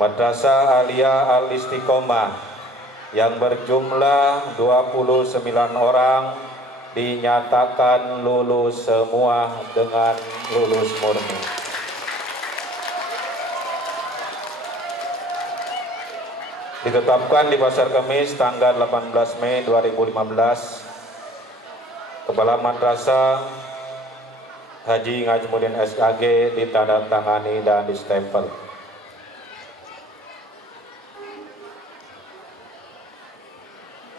Madrasah Aliyah Al-Istiqomah yang berjumlah 29 orang dinyatakan lulus semua dengan lulus murni. Ditetapkan di Pasar Kemis tanggal 18 Mei 2015, Kepala Madrasah Haji Ngajmuddin SKG ditandatangani dan distempel.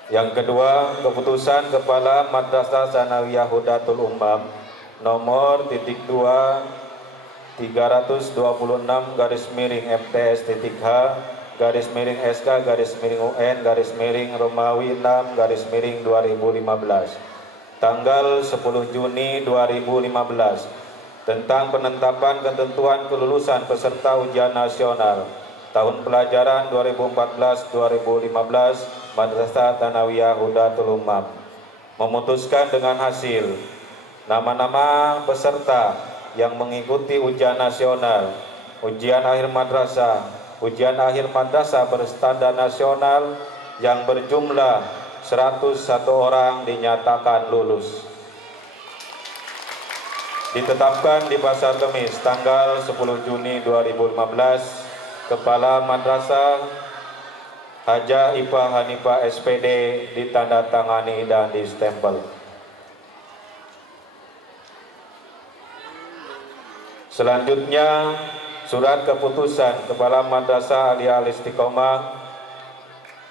Yang kedua, keputusan Kepala Madrasah Tsanawiyah Hudatul Ummam nomor .2 326-MT/SK/UN/Romawi 6-2015 tanggal 10 Juni 2015 tentang penetapan ketentuan kelulusan peserta ujian nasional tahun pelajaran 2014-2015 Madrasah Tsanawiyah Hudatul Ummam, memutuskan dengan hasil nama-nama peserta yang mengikuti ujian nasional, ujian akhir madrasah berstandar nasional yang berjumlah 101 orang dinyatakan lulus. Ditetapkan di Pasar Kemis tanggal 10 Juni 2015, Kepala Madrasah Hajah Ipah Hanifah SPD ditandatangani dan distempel. Selanjutnya, surat keputusan Kepala Madrasah Aliyah Al-Istiqomah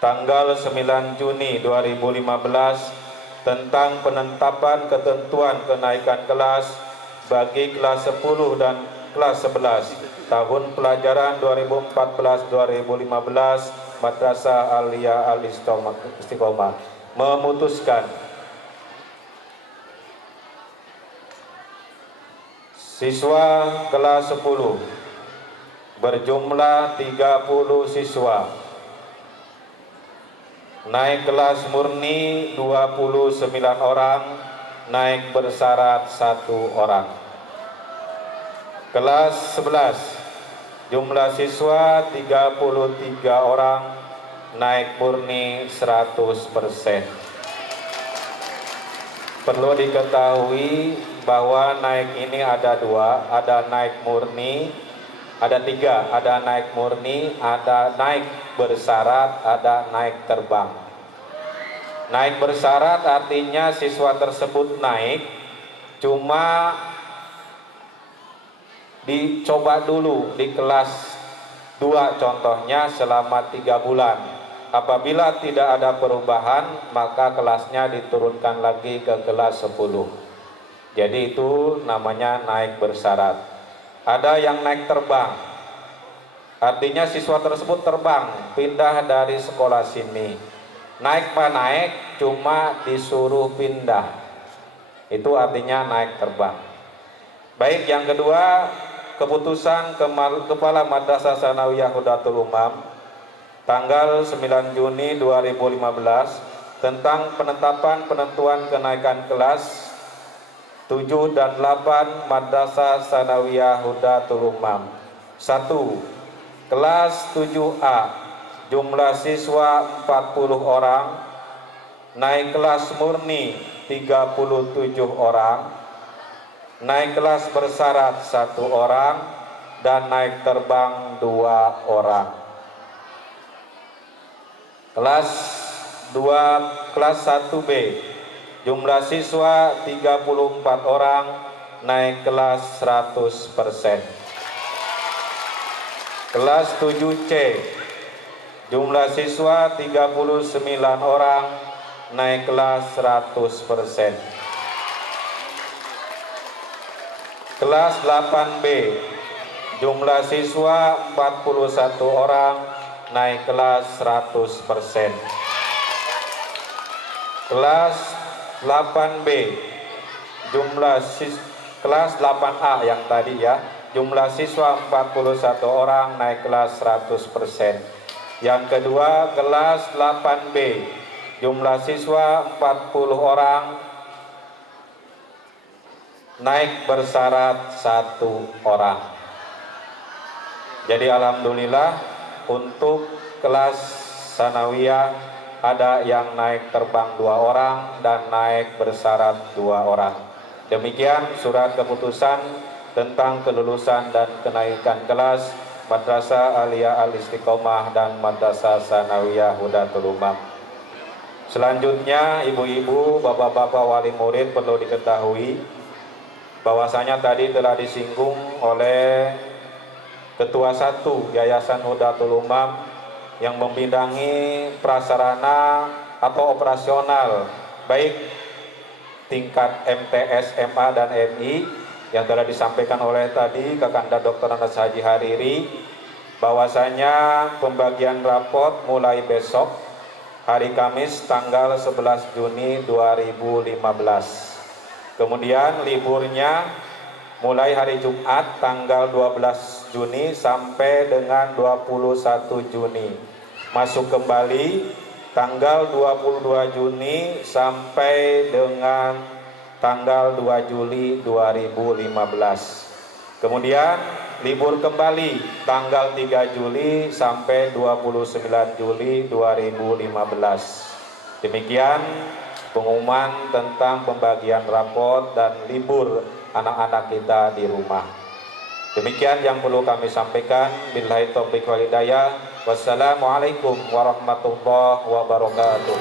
tanggal 9 Juni 2015 tentang penetapan ketentuan kenaikan kelas bagi kelas 10 dan kelas 11 tahun pelajaran 2014-2015 Madrasah Aliyah Al-Istiqomah memutuskan siswa kelas 10 berjumlah 30 siswa, naik kelas murni 29 orang, naik bersyarat 1 orang. Kelas 11 jumlah siswa 33 orang, naik murni 100%. Perlu diketahui bahwa naik ini ada 2, ada naik murni, ada 3, ada naik murni, ada naik bersyarat, ada naik terbang. Naik bersyarat artinya siswa tersebut naik, cuma dicoba dulu di kelas 2 contohnya selama 3 bulan. Apabila tidak ada perubahan, maka kelasnya diturunkan lagi ke kelas 10. Jadi itu namanya naik bersyarat. Ada yang naik terbang, artinya siswa tersebut terbang, pindah dari sekolah sini. Naik mah naik, cuma disuruh pindah. Itu artinya naik terbang. Baik, yang kedua, keputusan Kepala Madrasah Tsanawiyah Hudatul Ummam tanggal 9 Juni 2015 tentang penetapan penentuan kenaikan kelas 7 dan 8 Madrasah Tsanawiyah Hudatul Ummam. 1. Kelas 7A jumlah siswa 40 orang, naik kelas murni 37 orang, naik kelas bersyarat 1 orang, dan naik terbang 2 orang. Kelas 1B jumlah siswa 34 orang, naik kelas 100%. Kelas 7C jumlah siswa 39 orang, naik kelas 100%. Kelas 8B jumlah siswa 41 orang, naik kelas 100%. Kelas 8B jumlah kelas 8A yang tadi ya, jumlah siswa 41 orang, naik kelas 100%. Yang kedua, kelas 8B jumlah siswa 40 orang, naik bersyarat 1 orang. Jadi alhamdulillah untuk kelas sanawiyah ada yang naik terbang 2 orang dan naik bersyarat 2 orang. Demikian surat keputusan tentang kelulusan dan kenaikan kelas Madrasah Aliyah Al-Istiqomah dan Madrasah Sanawiyah Hudatul Umam. Selanjutnya, ibu-ibu, bapak-bapak wali murid perlu diketahui bahwasanya tadi telah disinggung oleh Ketua 1 Yayasan Hudatul Umam yang membidangi prasarana atau operasional baik tingkat MTS, MA, dan MI yang telah disampaikan oleh tadi Kakanda Dr. Anas Haji Hariri, bahwasanya pembagian rapot mulai besok hari Kamis tanggal 11 Juni 2015. Kemudian liburnya mulai hari Jumat tanggal 12 Juni sampai dengan 21 Juni. Masuk kembali tanggal 22 Juni sampai dengan tanggal 2 Juli 2015. Kemudian libur kembali tanggal 3 Juli sampai 29 Juli 2015. Demikian pengumuman tentang pembagian rapot dan libur anak-anak kita di rumah. Demikian yang perlu kami sampaikan. Billahi taufiq wal hidayah. Wassalamualaikum warahmatullahi wabarakatuh.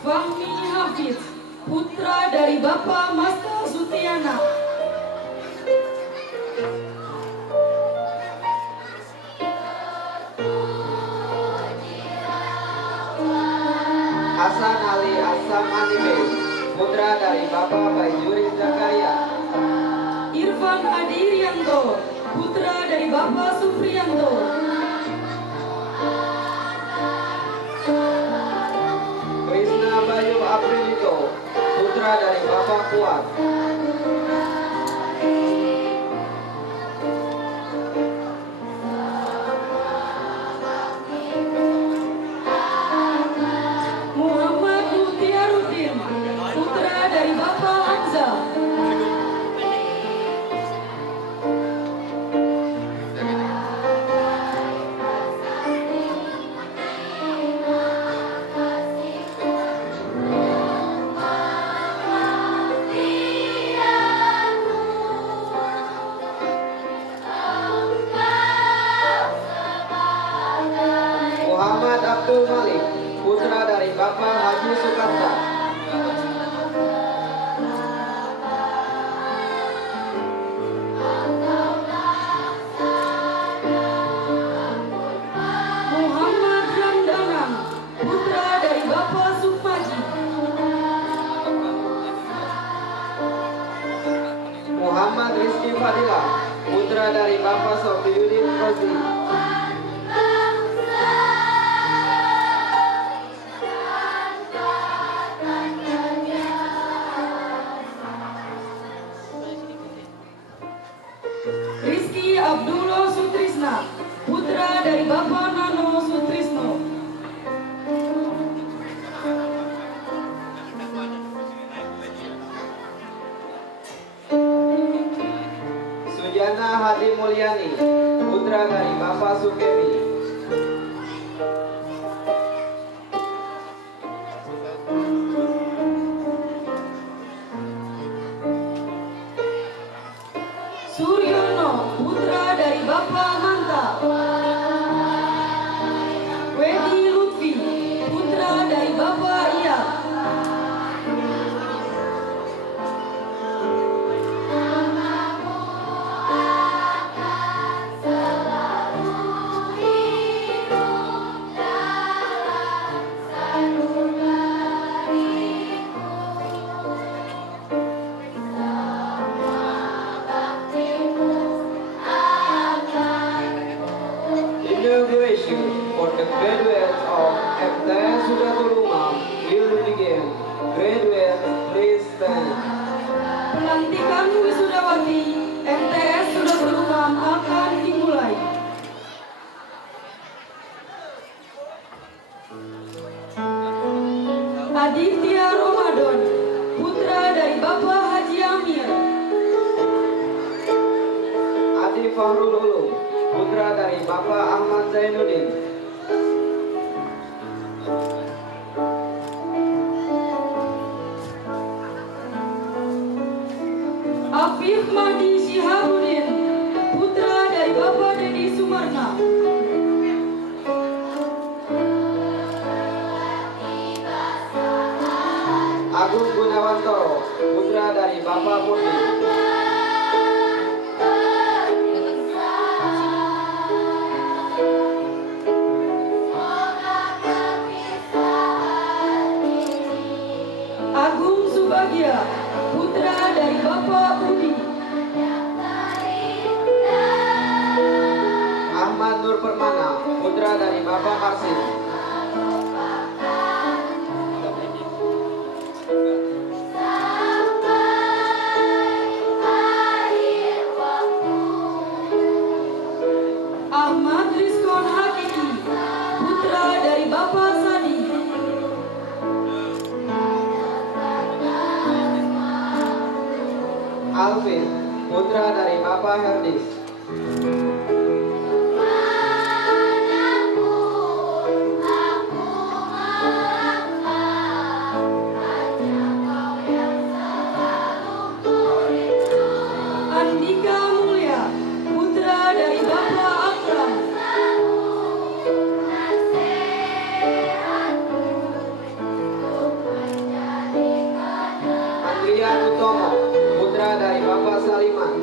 Fahmi Hafiz, putra dari Bapak Masta Sutiana. Hasan Ali Asam Anibe, putra dari Bapak Baijuri Zakaria. Irfan Adirianto, putra dari Bapak Supriyanto. Krishna Bayu Aprilito, putra dari Bapak Kuat. Muhammad Mutiarudin, putra dari Bapak Hamza. Muhammad Abdul Malik, putra dari Bapak Haji Sukarta. Bapak Nano Sutrisno. Sujana Hadi Mulyani, putra dari Bapak Sukebi. Suryono, putra dari Bapak Hanta. Wedi Lutfi, putra dari Bapak Iya. Inauguration for the graduates of MTS Sudatul Umam will begin. Graduates, please stand. Pelantikan wisudawati MTS Sudatul Umam akan dimulai. Aditya Ramadan, putra dari Bapak Haji Amir. Adi Fahrul Ulum, putra dari Bapak Ahmad Zainuddin. Afif Mahdi Shihabuddin, putra dari Bapak Dedi Sumarna. Agung Gunawantoro, putra dari Bapak Murni. Agung Subagia, putra dari Bapak Budi. Ahmad Nur Permana, putra dari Bapak Karsim. Ahmad Rizkon Hakiki, putra dari Bapak Sadi. Alvin, putra dari Bapak Herdis. Andika Mulya, putra dari Bapak Akram. Andrian Utomo, putra dari Bapak Saliman.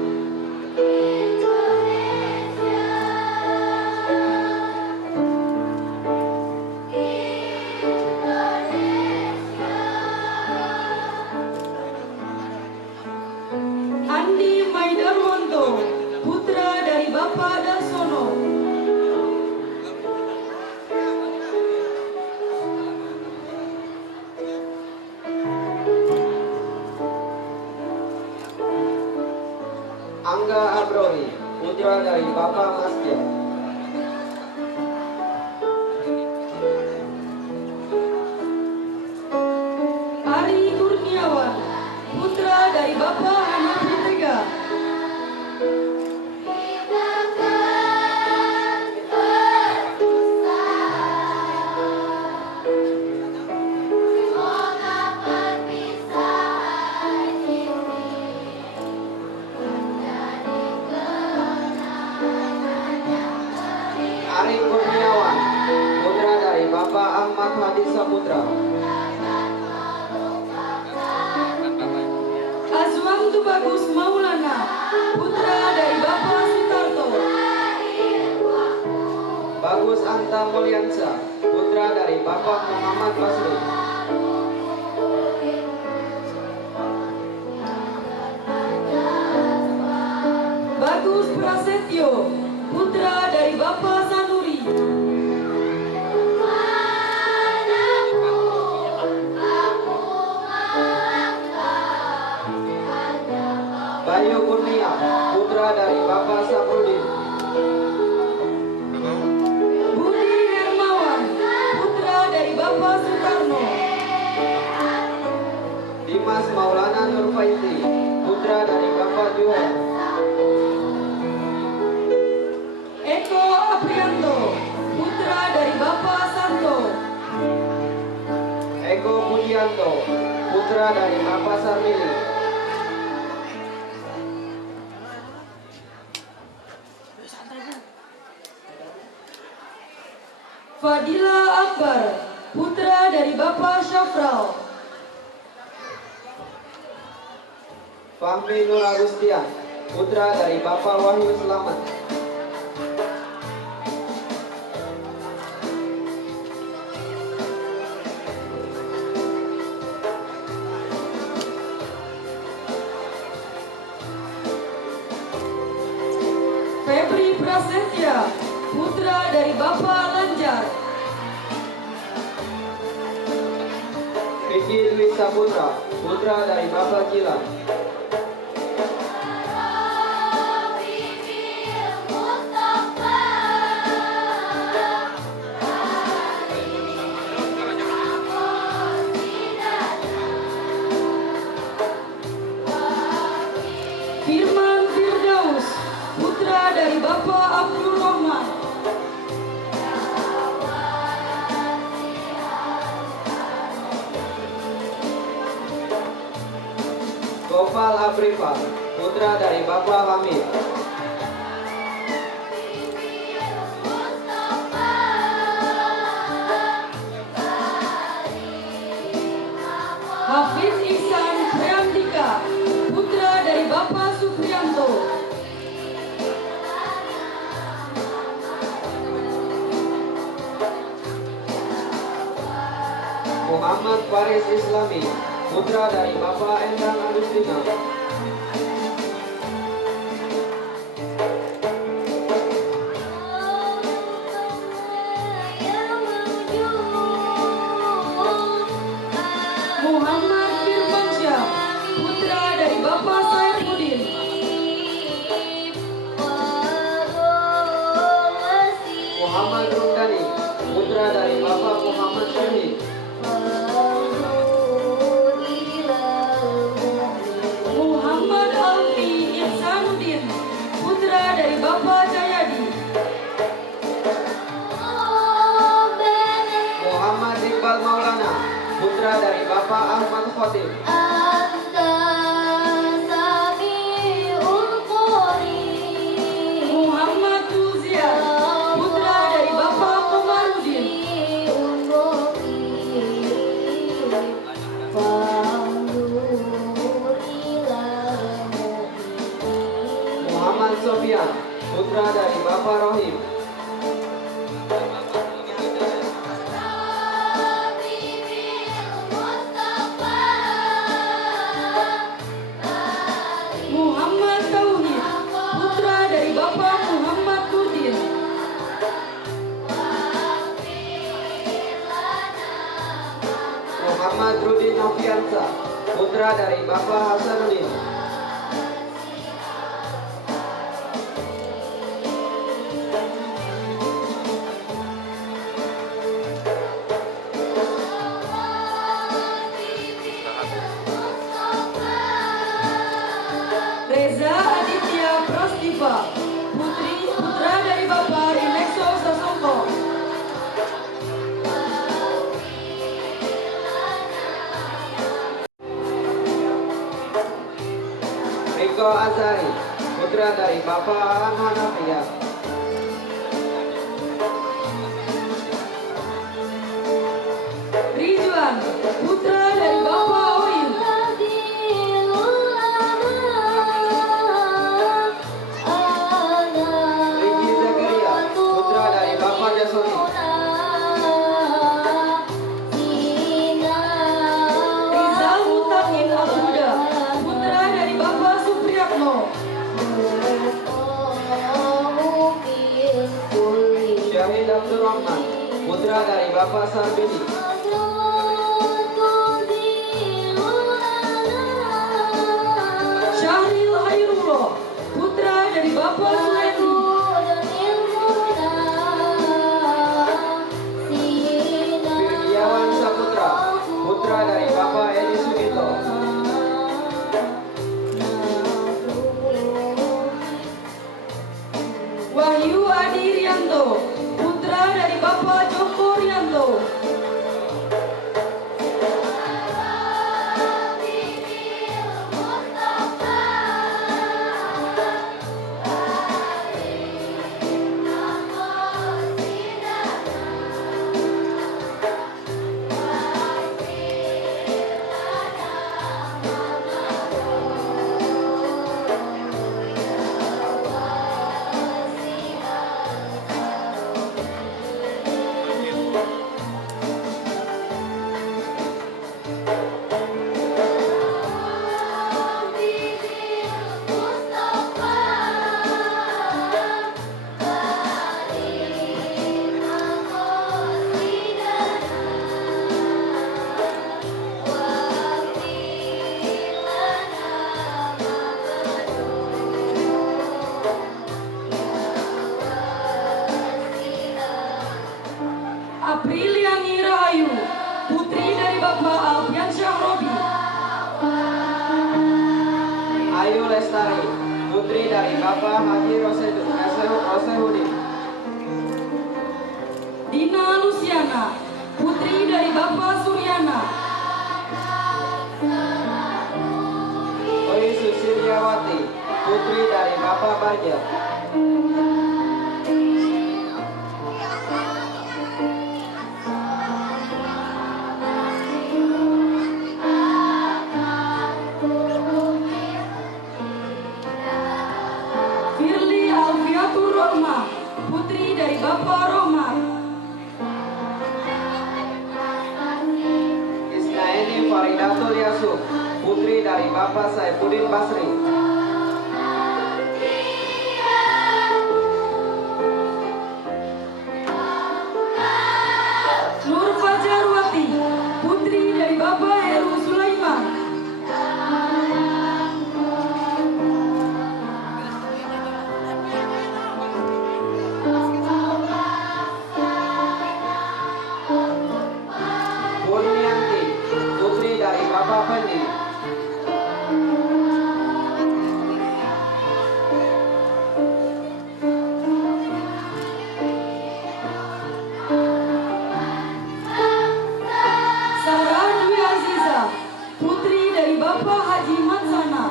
Andi Maidarwanto, putra dari Bapak Darsono. Angga Abrohi, putra dari Bapak Mastia. Ari Kurniawan, putra dari Bapak Hanafi Tega. Ari Kurniawan, putra dari Bapak Ahmad Hadi Saputra. Azwam Tubagus Maulana, putra dari Bapak Sutarto. Bagus Anta Mulyansa, putra dari Bapak Muhammad Basri. Bagus Prasetyo, putra dari Bapak Sanuri. Bayu Kurnia, putra dari Bapak Saprudin. putra dari Bapak Sarmili. Fadila Akbar, putra dari Bapak Syafral. Fahmi Nur Agustian, putra dari Bapak Wahyu Selamat. Febri Prasetya, putra dari Bapak Lanjar. Vicky Dwi Saputra, putra dari Bapak Gilang. Firman Firdaus, putra dari Bapak Abdul Rahman. Gopal Abrifa, putra dari Bapak Hamid. Hafiz Ihsan Priyandika, putra dari Bapak Supriyanto. Muhammad Faris Islami, putra dari Bapak Endang Agustina. Muhammad Firmansyah, putra dari Bapak Saifuddin. Muhammad Rundani, putra dari Bapak Muhammad Syahid. Muhammad Alfi Ihsanuddin, putra dari Bapak Jayadi. Muhammad Iqbal Maulana, putra dari Bapak Ahmad Khotib. Muhammad Tuzian, putra dari Bapak Komarudin. Muhammad Sofian, putra dari Bapak Rohim. Muhammad Tauhid, putra dari Bapak Muhammad Nurdin. Muhammad Rudin Noviansa, putra dari Bapak Hasanuddin. Reza Aditya Prastiva, putra dari Bapak Rinexo Sasongko. Riko Azari, putra dari Bapak Alam Hanafiyah. Ridwan, putra dari Bapak Oil. Riki Zakaria, putra dari Bapak Jasoni. Rizal Mutakin Al-Huda, putra dari Bapak Supriyatno. Syahid Abdurrahman, putra dari Bapak Sarbini. Syahril Hairullah, putra dari Bapak Sulendi. Wiryawan Saputra, putra dari Bapak Edi Sugito. Wahyu Adi Rianto, putra dari Bapak Joko Rianto. Apriliani Rahayu, putri dari Bapak Alfiansyah Robi. Ayu Lestari, putri dari Bapak Haji Rosehudin. Dina Luciana, putri dari Bapak Suryana. Oi Susiryawati, putri dari Bapak Baja. Firly Alfiatur Rohma, putri dari Bapak Rohma. Isnaini Faridatul Yasuf, putri dari Bapak Saifuddin Basri. Nur Fajarwati, putri dari Bapak Heru Sulaiman. Purnianti, putri dari Bapak Fendi. Sarah Dwi Aziza, putri dari Bapak Haji Mansana.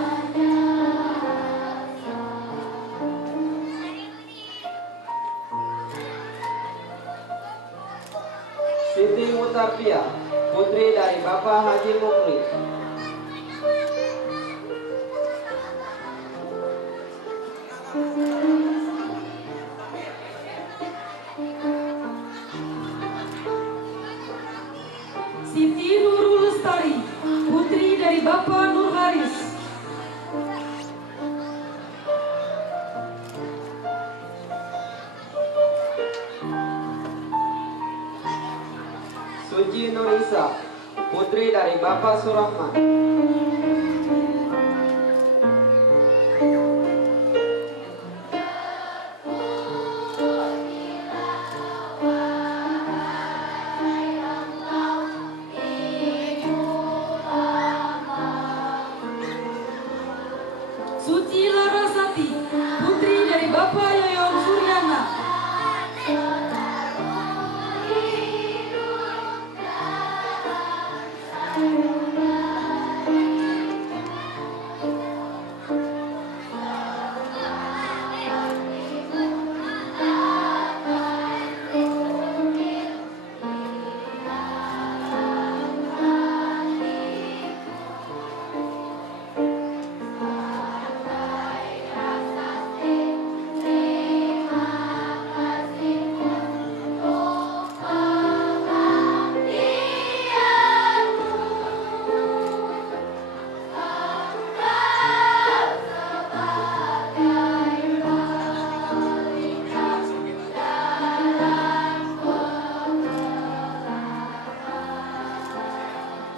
Siti Mutapia, putri dari Bapak Haji Mukri. Siti Nurul Lestari, putri dari Bapak Nur Haris. Suci Nurisa, putri dari Bapak Surahman. Suci Larasati, putri dari Bapak Yoyon Suryana.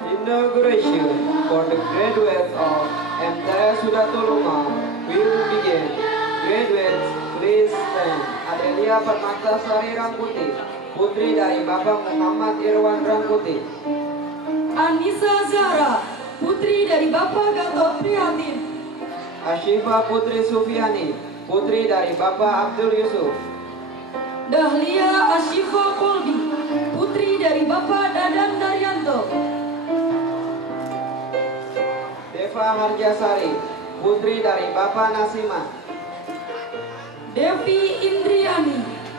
Inauguration for the graduates of MTS Hudatul Umam will begin. Graduates, please stand. Adelia Permatasari Rangkuti, putri dari Bapak Muhammad Irwan Rangkuti. Anissa Zahra, putri dari Bapak Gatot Prihatin. Ashifa Putri Sufiani, putri dari Bapak Abdul Yusuf. Dahlia Ashifa Kolbi, putri dari Bapak Dadan Daryanto. Deva Harjasari, putri dari Bapak Nasima. Devi Indriani,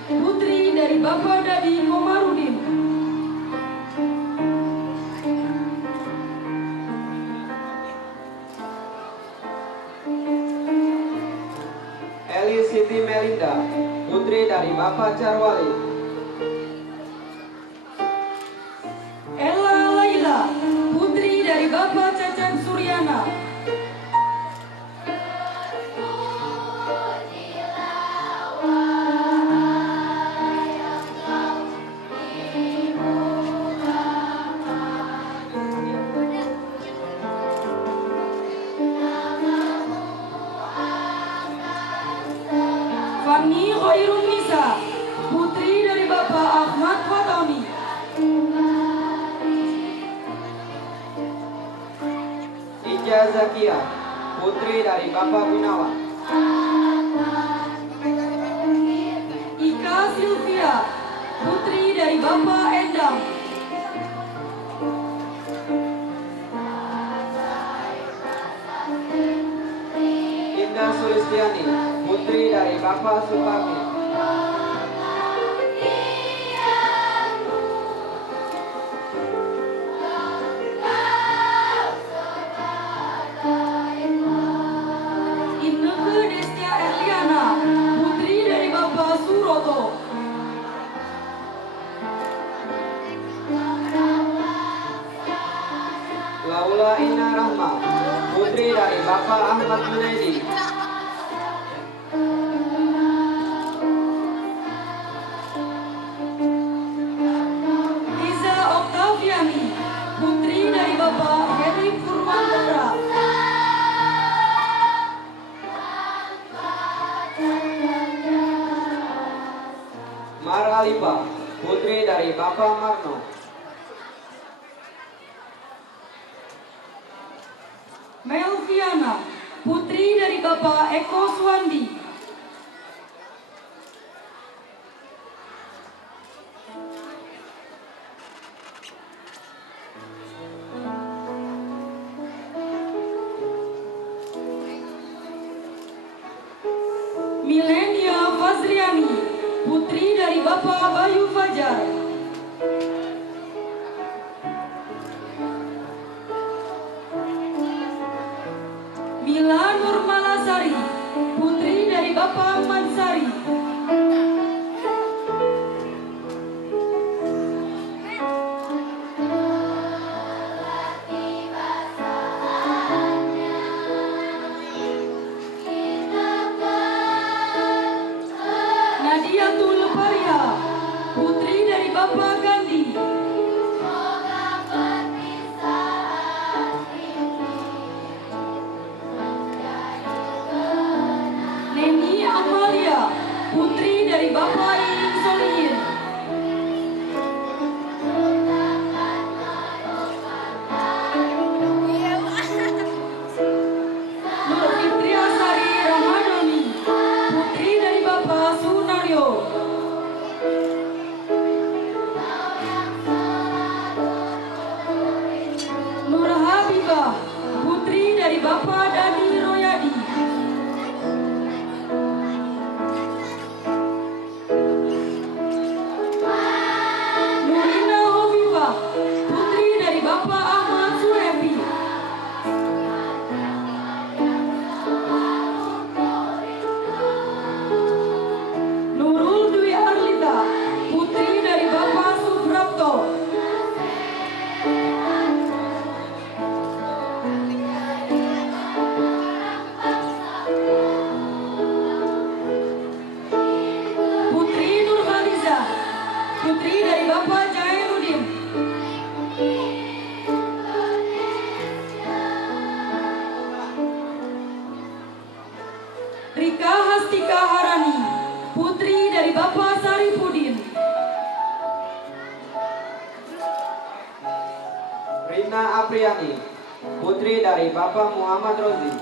putri dari Bapak Dadi Komarudin. Eli Siti Melinda, putri dari Bapak Carwali. Ella Laila, putri dari Bapak Cecep Suryana. Fani Khairun Nisa, putri dari Bapak Ahmad Fatami. Zakia, putri dari Bapak Gunawan. Ika Sylvia, putri dari Bapak Endang. Indah Sulistiani, putri dari Bapak Supardi. Inneke Destia Erliana, putri dari Bapak Suroto. Laula Ina Rahma, putri dari Bapak Ahmad Junaidi. Liza Oktaviani, putri dari Bapak Heri Purwantara. Mar Alifa, putri dari Bapak Marno. Melviana, putri dari Bapak Eko Swandi. Milenia Fazriani, putri dari Bapak Bayu Fajar. Mila Nurmalasari, putri dari Bapak Mansari. Nadia Tulparia, putri dari Bapak Gandhi. Neni Amalia, putri dari Bapak Iing Solihin. Nur Fitriasari Ramadhani, putri dari Bapak Sunaryo. Nur Habibah, putri dari Bapak Dadi Royadi. Nurina Hovifah, putri dari Bapak Ahmad Surepi. Nurul Dwi Arlita, putri dari Bapak Suprapto. Putri Nurhaliza, putri dari Bapak Jainuddin. Rika Hastika Harani, putri dari Bapak Saripudin. Rina Apriani, putri dari Bapak Muhammad Rozi.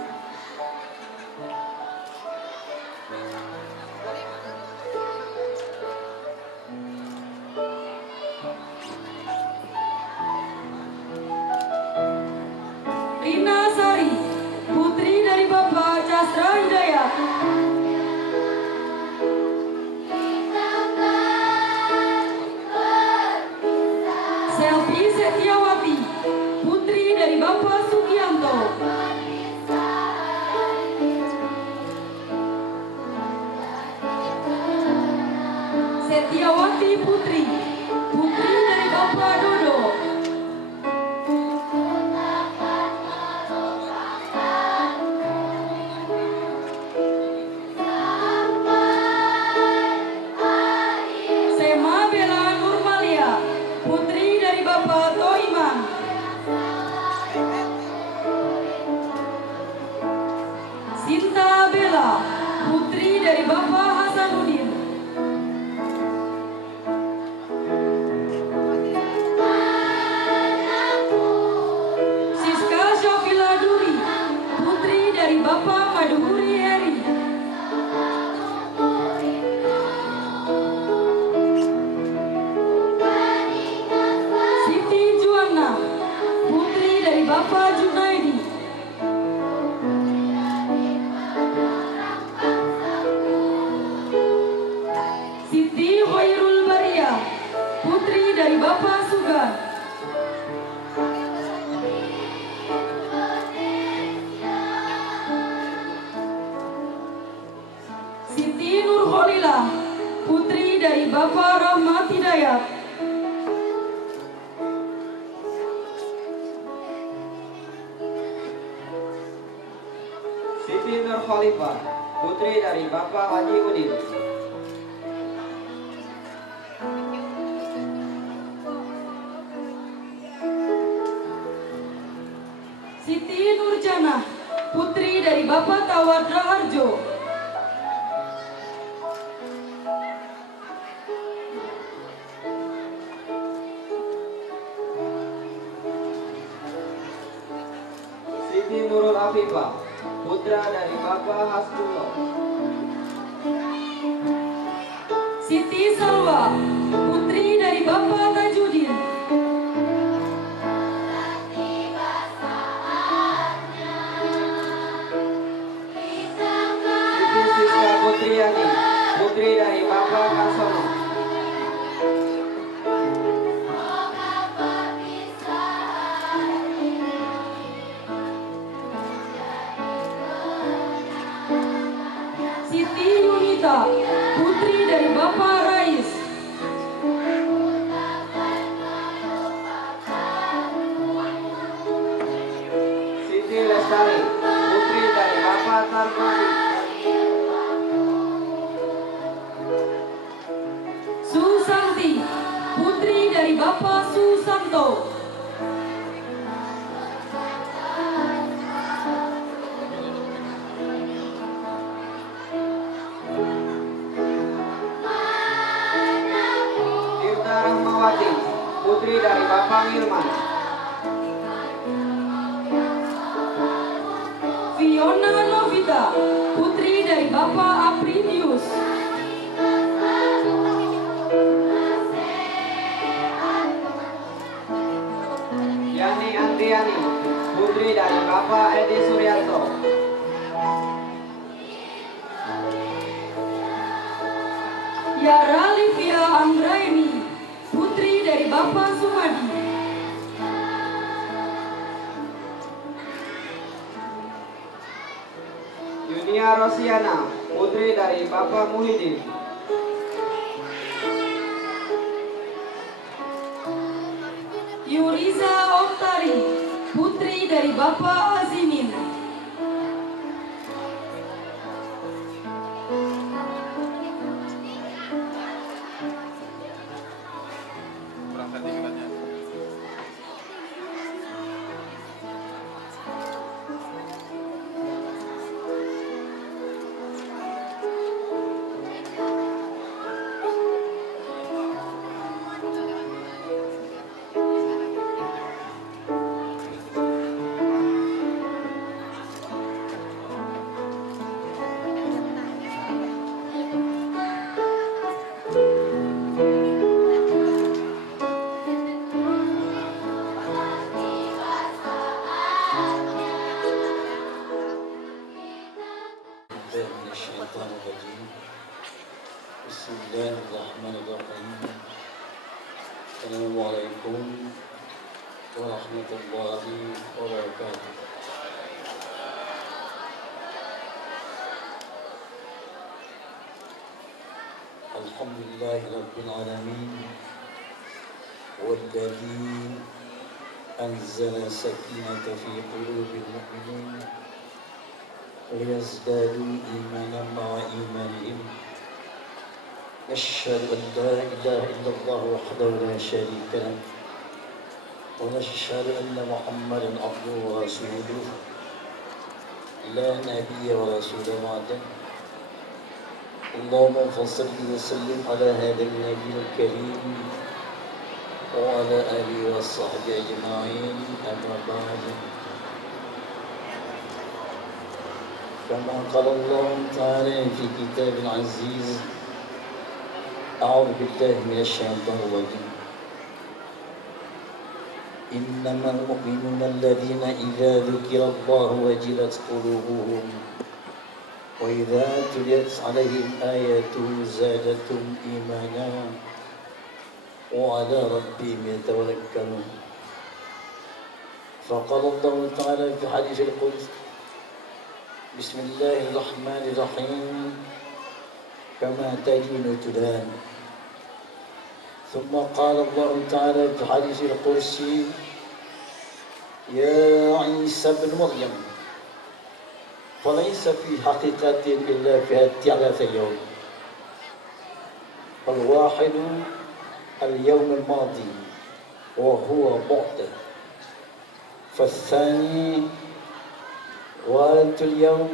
Rina Sari, putri dari Bapak Casra Hidayat. Selvi Setiawati, putri dari Bapak Sugianto. Setiawati Putri, putri dari Bapak Dodo. Sema Bella Nurmalia, putri dari Bapak Toiman. Sinta Bella, putri dari Bapak Hasanuddin. putri dari Bapak Sugan. Siti Nurholilah, putri dari Bapak Rahmat Hidayat. Siti Nurkhalifah, putri dari Bapak Haji Udin. Siti Nurjanah, putri dari Bapak Tawad Raharjo. Siti Nurul Afifah, putra dari Bapak Hasbullah. Siti Salwa, putri dari Bapak Tajudin. Siti Siska Putriani, putri dari Bapak Kasono. Siti Yunita, putri dari Bapak Rais. Siti Lestari, putri dari Bapak Tarmadi. Susanti, putri dari Bapak Susanto. Tirta Rahmawati, putri dari Bapak Milman. Fiona Novita, putri dari Bapak Aprinius. Yani Andriani, putri dari Bapak Edi Suryanto. Yara Livia Anggraini, putri dari Bapak Sumadi. Yunia Rosiana, putri dari Bapak Muhyiddin. Yuriza Oktari, putri dari Bapak Azimin. Bismillahirrahmanirrahim. Assalamualaikum warahmatullahi wabarakatuh. Alhamdulillahi rabbil alamin. Walladhi anzala sakinata fi qulubil mu'minin liyazdadu imanan ma'a imanihim. نشهد أن لا إله إلا الله وحده لا شريك له ونشهد أن محمدا عبده ورسوله لا نبي ورسول بعده. اللهم صل وسلم على هذا النبي الكريم وعلى آله وصحبه أجمعين. أما بعد، كما قال الله تعالى في كتاب عزيز: أعوذ بالله من الشيطان الرجيم. إنما المؤمنون الذين إذا ذكر الله وجلت قلوبهم وإذا تليت عليهم آياته زادتهم إيمانا وعلى ربهم يتوكلون. فقال الله تعالى في حديث القدس: بسم الله الرحمن الرحيم كما تدين تدان. ثم قال الله تعالى في حديث القدسي: يا عيسى بن مريم فليس في حقيقة إلا في ثلاثة يوم: الواحد اليوم الماضي وهو بعد، فالثاني وأنت اليوم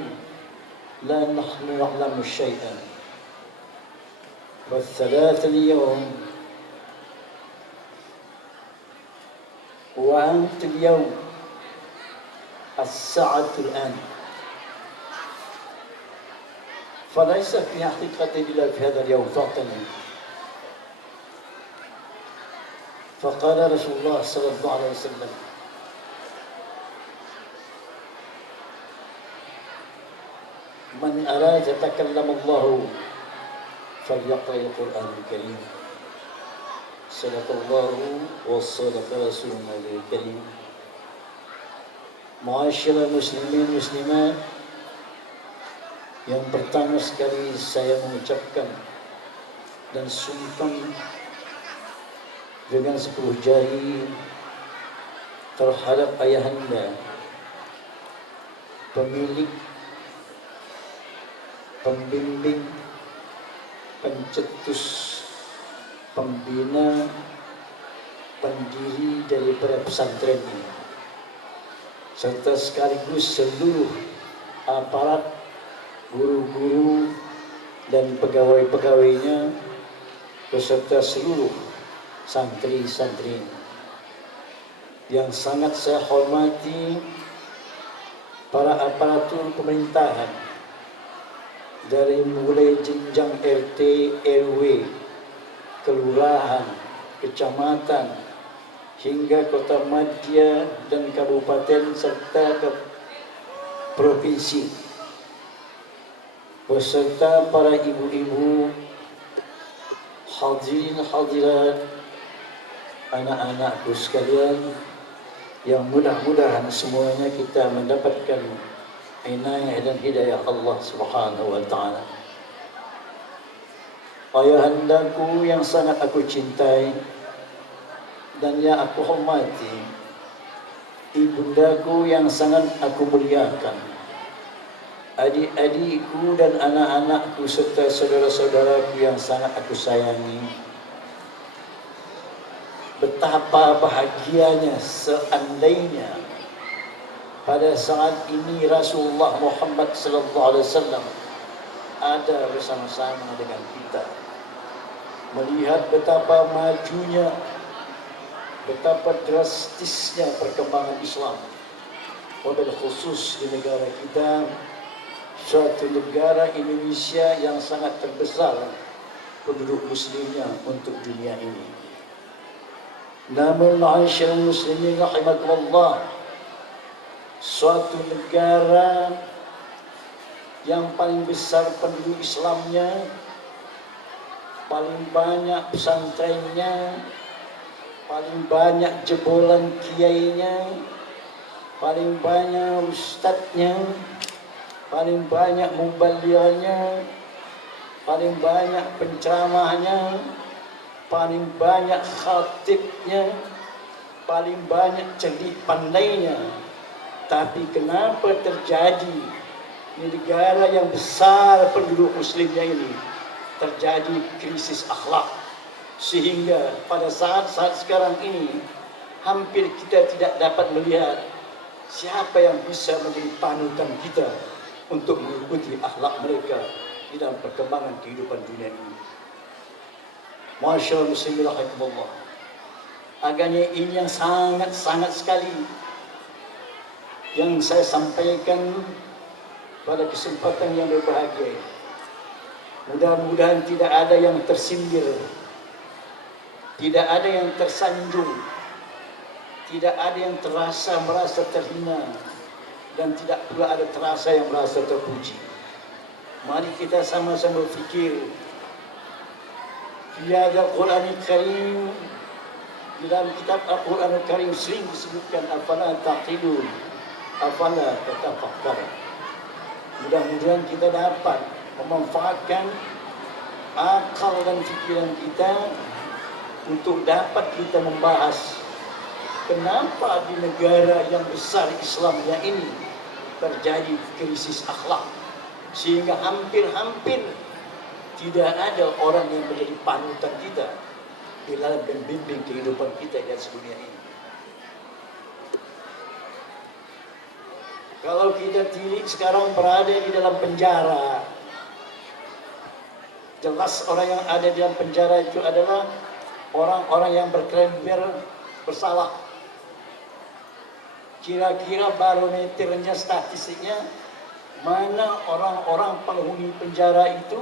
لا نحن نعلم شيئا، والثلاث اليوم وأنت اليوم الساعة الآن. فليس في حقيقة إلا في هذا اليوم فقط. فقال رسول الله صلى الله عليه وسلم: من أراد يتكلم الله فليقرأ القرآن الكريم. صدق الله وصدق رسوله الكريم. Ma'asyiral muslimin muslimat, yang pertama sekali saya mengucapkan dan sumpah dengan 10 jari terhadap ayahanda, pemilik, pembimbing, pencetus, pembina, pendiri daripada pesantren ini, serta sekaligus seluruh aparat, guru-guru dan pegawai-pegawainya, beserta seluruh santri-santri yang sangat saya hormati, para aparatur pemerintahan dari mulai jenjang RT, RW, kelurahan, kecamatan, hingga kota madya dan kabupaten serta ke provinsi, beserta para ibu-ibu, hadirin hadirat, anak-anakku sekalian, yang mudah-mudahan semuanya kita mendapatkan inayah dan hidayah Allah Subhanahu wa taala. Ayahandaku yang sangat aku cintai dan yang aku hormati, ibundaku yang sangat aku muliakan, adik-adikku dan anak-anakku serta saudara-saudaraku yang sangat aku sayangi. Betapa bahagianya seandainya pada saat ini Rasulullah Muhammad sallallahu alaihi wasallam ada bersama-sama dengan kita, melihat betapa majunya, betapa drastisnya perkembangan Islam, wabil khusus di negara kita, suatu negara Indonesia yang sangat terbesar penduduk muslimnya untuk dunia ini. Namun ma'asyiral muslimin rahimakumullah, suatu negara yang paling besar penduduk Islamnya, paling banyak pesantrennya, paling banyak jebolan kiainya, paling banyak ustadznya, paling banyak mubaliganya, paling banyak penceramahnya, paling banyak khatibnya, paling banyak cerdik pandainya. Tapi kenapa terjadi di negara yang besar penduduk muslimnya ini terjadi krisis akhlak, sehingga pada saat-saat sekarang ini hampir kita tidak dapat melihat siapa yang bisa menjadi panutan kita untuk mengikuti akhlak mereka di dalam perkembangan kehidupan dunia ini. Masyaallah muslimin rahimakumullah. Agaknya ini yang sangat-sangat sekali yang saya sampaikan pada kesempatan yang berbahagia ini. Mudah-mudahan tidak ada yang tersindir, tidak ada yang tersanjung, tidak ada yang merasa terhina, dan tidak pula ada terasa yang merasa terpuji. Mari kita sama-sama berfikir, Fi hadzal Qur'anil Karim, dalam kitab Al-Quranul Karim sering disebutkan afala taqilun, afala tatafakkarun. Mudah-mudahan kita dapat memanfaatkan akal dan fikiran kita untuk dapat kita membahas kenapa di negara yang besar Islamnya ini terjadi krisis akhlak, sehingga hampir-hampir tidak ada orang yang menjadi panutan kita di dalam membimbing kehidupan kita di atas dunia ini. Kalau kita sekarang berada di dalam penjara, jelas orang yang ada di dalam penjara itu adalah orang-orang yang berkelempar bersalah. Kira-kira barometernya, statistiknya, mana orang-orang penghuni penjara itu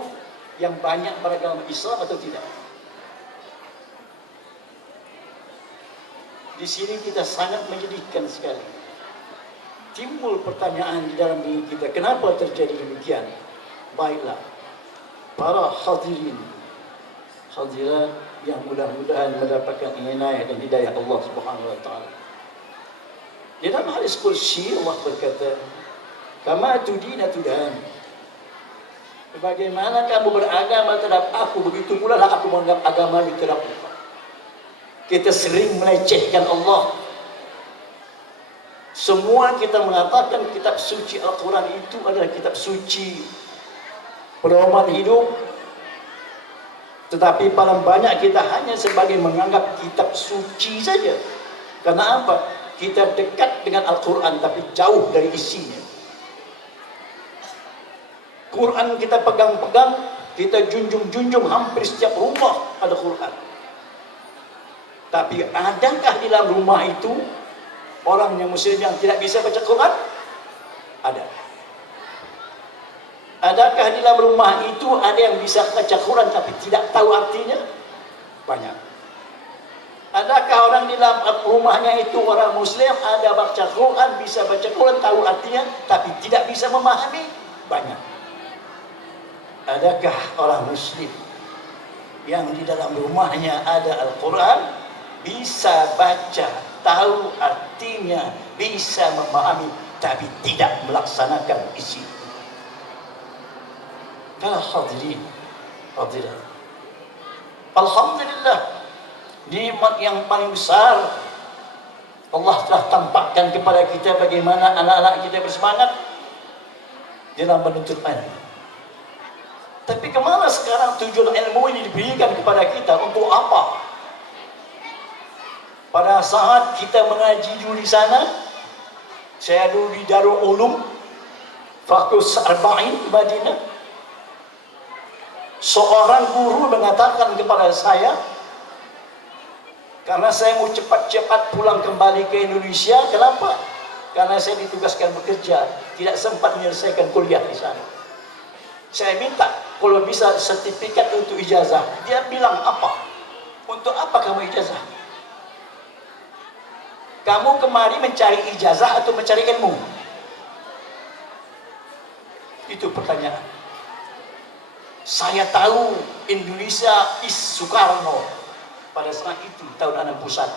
yang banyak beragama Islam atau tidak? Di sini kita sangat menyedihkan sekali. Timbul pertanyaan di dalam diri kita, kenapa terjadi demikian? Baiklah, para hadirin, hadirat yang mudah-mudahan mendapatkan inayah dan hidayah Allah Subhanahu wa taala. Di dalam hadis qudsi Allah berkata, "Kama tudina tudan." Bagaimana kamu beragama terhadap aku, begitu pula lah aku menganggap agama terhadap engkau. Kita sering melecehkan Allah. Semua kita mengatakan kitab suci Al-Quran itu adalah kitab suci pedoman hidup, tetapi paling banyak kita hanya sebagai menganggap kitab suci saja. Karena apa? Kita dekat dengan Al-Quran tapi jauh dari isinya. Quran kita pegang-pegang, kita junjung-junjung, hampir setiap rumah ada Quran. Tapi adakah di dalam rumah itu orang yang muslim yang tidak bisa baca Quran? Ada. Adakah di dalam rumah itu ada yang bisa baca Quran tapi tidak tahu artinya? Banyak. Adakah orang di dalam rumahnya itu orang muslim, ada baca Quran, bisa baca Quran, tahu artinya, tapi tidak bisa memahami? Banyak. Adakah orang muslim yang di dalam rumahnya ada Al-Quran, bisa baca, tahu artinya, bisa memahami, tapi tidak melaksanakan isi? Para hadirin, hadirat, alhamdulillah, nikmat yang paling besar Allah telah tampakkan kepada kita bagaimana anak-anak kita bersemangat dalam menuntut ilmu. Tapi kemana sekarang tujuan ilmu ini diberikan kepada kita? Untuk apa? Pada saat kita mengaji dulu di sana, saya dulu di Darul Ulum Fakultas Arba'in Madinah, seorang guru mengatakan kepada saya, karena saya mau cepat-cepat pulang kembali ke Indonesia. Kenapa? Karena saya ditugaskan bekerja, tidak sempat menyelesaikan kuliah di sana. Saya minta kalau bisa sertifikat untuk ijazah. Dia bilang, apa? Untuk apa kamu ijazah? Kamu kemari mencari ijazah atau mencari ilmu? Itu pertanyaan. Saya tahu Indonesia is Soekarno pada saat itu, tahun 61.